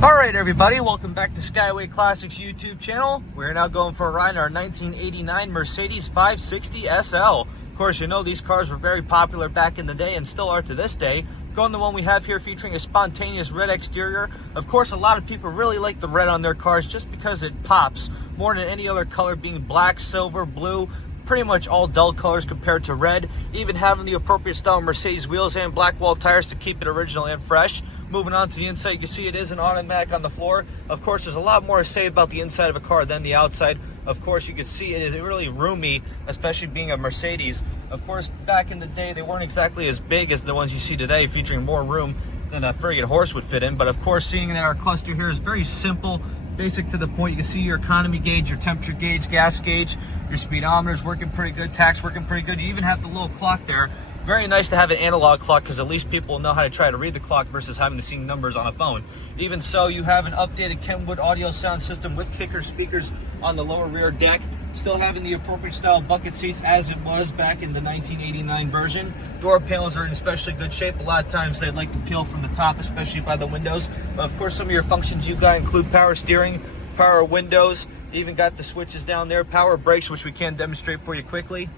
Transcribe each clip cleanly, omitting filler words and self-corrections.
Alright everybody, welcome back to Skyway Classics YouTube channel. We're now going for a ride in our 1989 Mercedes 560 SL. Of course, you know these cars were very popular back in the day and still are to this day. Going the one we have here featuring a spontaneous red exterior. Of course, a lot of people really like the red on their cars just because it pops more than any other color, being black, silver, blue, pretty much all dull colors compared to red. Even having the appropriate style Mercedes wheels and black wall tires to keep it original and fresh. Moving on to the inside, you can see it is an automatic on the floor. Of course, there's a lot more to say about the inside of a car than the outside. Of course, you can see it is really roomy, especially being a Mercedes. Of course, back in the day, they weren't exactly as big as the ones you see today, featuring more room than a friggin' horse would fit in. But of course, seeing that our cluster here is very simple, basic to the point. You can see your economy gauge, your temperature gauge, gas gauge, your speedometer's working pretty good, tax working pretty good. You even have the little clock there. Very nice to have an analog clock because at least people will know how to try to read the clock versus having to see numbers on a phone. Even so, you have an updated Kenwood audio sound system with kicker speakers on the lower rear deck. Still having the appropriate style bucket seats as it was back in the 1989 version. Door panels are in especially good shape. A lot of times they'd like to peel from the top, especially by the windows. But of course, some of your functions you got include power steering, power windows, even got the switches down there, power brakes, which we can demonstrate for you quickly.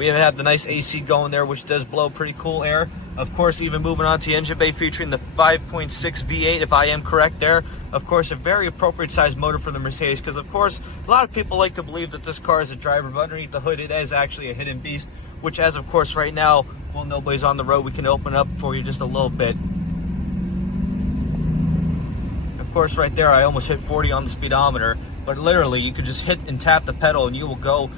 We even have the nice AC going there, which does blow pretty cool air. Of course, even moving on to the engine bay featuring the 5.6 V8, if I am correct there. Of course, a very appropriate size motor for the Mercedes, because of course, a lot of people like to believe that this car is a driver, but underneath the hood, it is actually a hidden beast, which as of course right now, while nobody's on the road, we can open up for you just a little bit. Of course, right there, I almost hit 40 on the speedometer, but literally, you could just hit and tap the pedal and you will go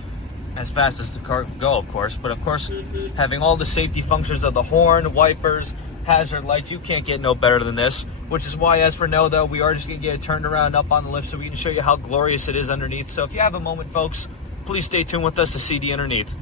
as fast as the car will go, of course. But of course, having all the safety functions of the horn, wipers, hazard lights, you can't get no better than this. Which is why, as for now, though, we are just going to get it turned around up on the lift so we can show you how glorious it is underneath. So if you have a moment, folks, please stay tuned with us to see the underneath.